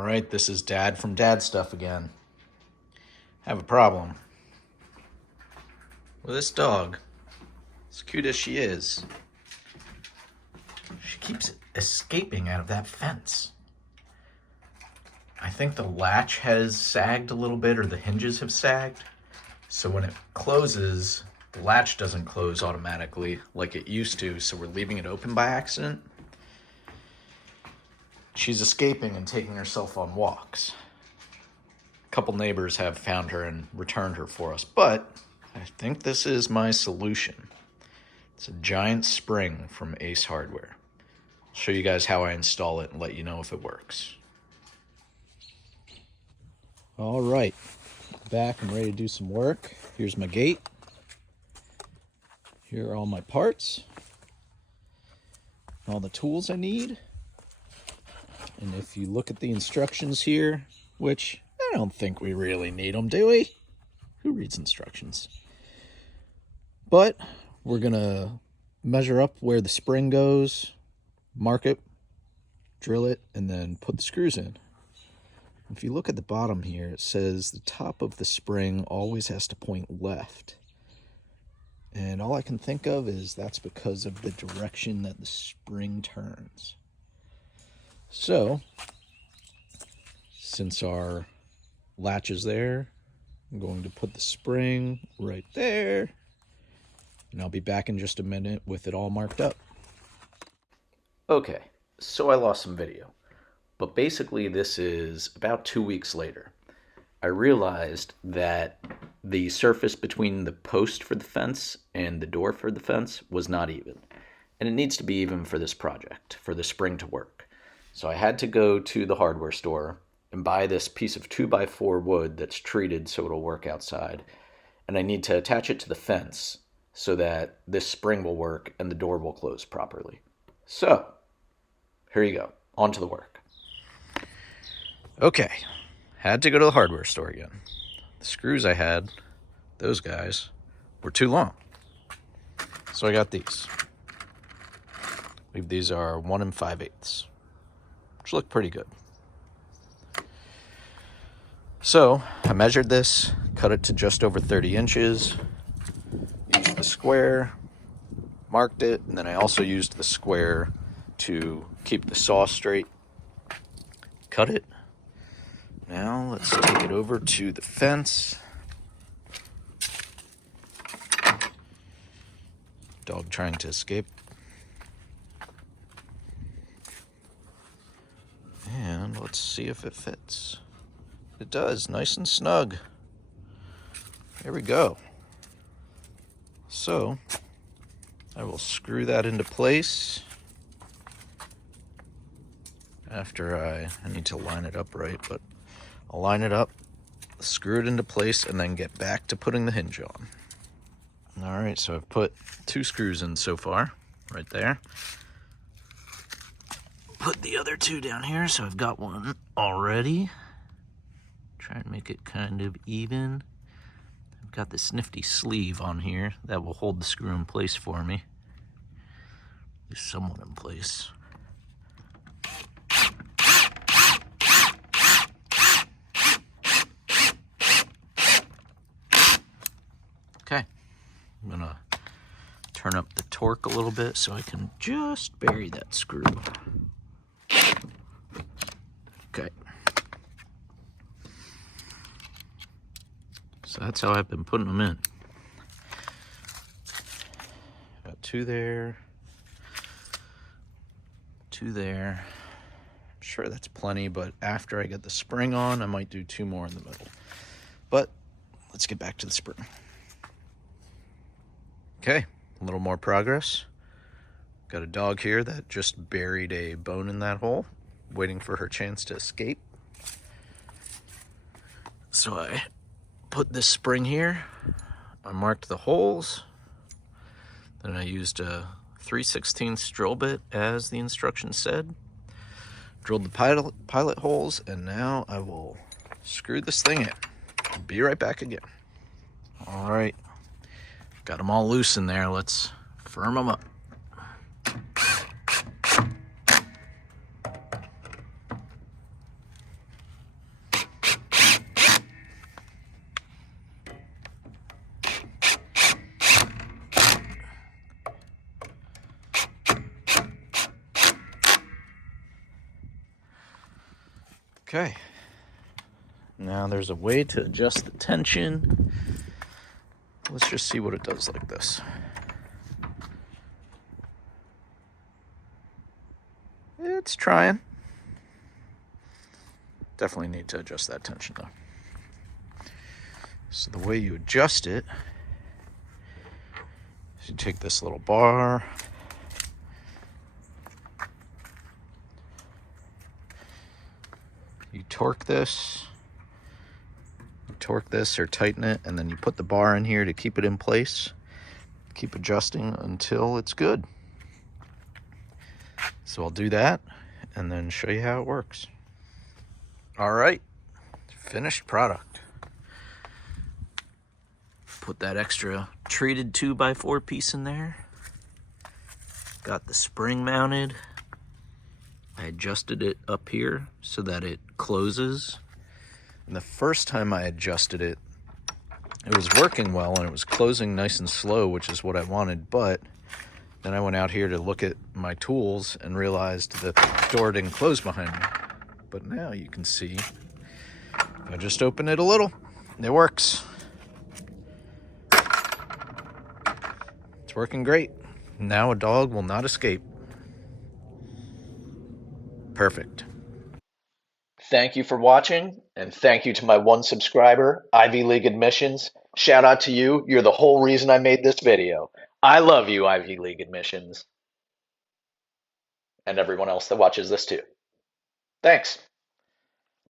All right, this is Dad from Dad Stuff again. I have a problem with this dog. As cute as she is, she keeps escaping out of that fence. I think the latch has sagged a little bit, or the hinges have sagged. So when it closes, the latch doesn't close automatically like it used to, so we're leaving it open by accident. She's escaping and taking herself on walks. A couple neighbors have found her and returned her for us, but I think this is my solution. It's a giant spring from Ace Hardware. I'll show you guys how I install it and let you know if it works. All right, back and ready to do some work. Here's my gate. Here are all my parts, all the tools I need. And if you look at the instructions here, which I don't think we really need them, do we? Who reads instructions? But we're gonna measure up where the spring goes, mark it, drill it, and then put the screws in. If you look at the bottom here, it says the top of the spring always has to point left. And all I can think of is that's because of the direction that the spring turns. So, since our latch is there, I'm going to put the spring right there, and I'll be back in just a minute with it all marked up. Okay, so I lost some video, but basically this is about 2 weeks later. I realized that the surface between the post for the fence and the door for the fence was not even, and it needs to be even for this project, for the spring to work. So I had to go to the hardware store and buy this piece of 2x4 wood that's treated so it'll work outside. And I need to attach it to the fence so that this spring will work and the door will close properly. So, here you go. On to the work. Okay, had to go to the hardware store again. The screws I had, those guys, were too long. So I got these. I believe these are 1 5/8. Which look pretty good. So I measured this, cut it to just over 30 inches, used the square, marked it, and then I also used the square to keep the saw straight. Cut it. Now let's take it over to the fence. Dog trying to escape. And let's see if it fits. It does, nice and snug. There we go. So, I will screw that into place. After I need to line it up right, but I'll line it up, screw it into place, and then get back to putting the hinge on. All right, so I've put 2 screws in so far, right there. Put the other 2 down here, so I've got one already. Try and make it kind of even. I've got this nifty sleeve on here that will hold the screw in place for me. At least somewhat in place. Okay, I'm gonna turn up the torque a little bit so I can just bury that screw. Okay. So that's how I've been putting them in. Got 2 there. 2 there. I'm sure that's plenty, but after I get the spring on, I might do 2 more in the middle. But let's get back to the spring. Okay, a little more progress. Got a dog here that just buried a bone in that hole, waiting for her chance to escape. So I put this spring here, I marked the holes, then I used a 3/16 drill bit as the instructions said, drilled the pilot holes, and now I will screw this thing in. I'll be right back again. All right, got them all loose in there. Let's firm them up. Okay. Now there's a way to adjust the tension. Let's just see what it does like this. It's trying. Definitely need to adjust that tension though. So the way you adjust it is you take this little bar, you torque this or tighten it, and then you put the bar in here to keep it in place. Keep adjusting until it's good. So I'll do that and then show you how it works. All right, finished product. Put that extra treated 2x4 piece in there. Got the spring mounted. I adjusted it up here so that it closes. And the first time I adjusted it, it was working well and it was closing nice and slow, which is what I wanted. But then I went out here to look at my tools and realized that the door didn't close behind me. But now you can see, if I just open it a little, it works. It's working great. Now a dog will not escape. Perfect. Thank you for watching, and thank you to my one subscriber, Ivy League Admissions. Shout out to you. You're the whole reason I made this video. I love you, Ivy League Admissions. And everyone else that watches this too. Thanks.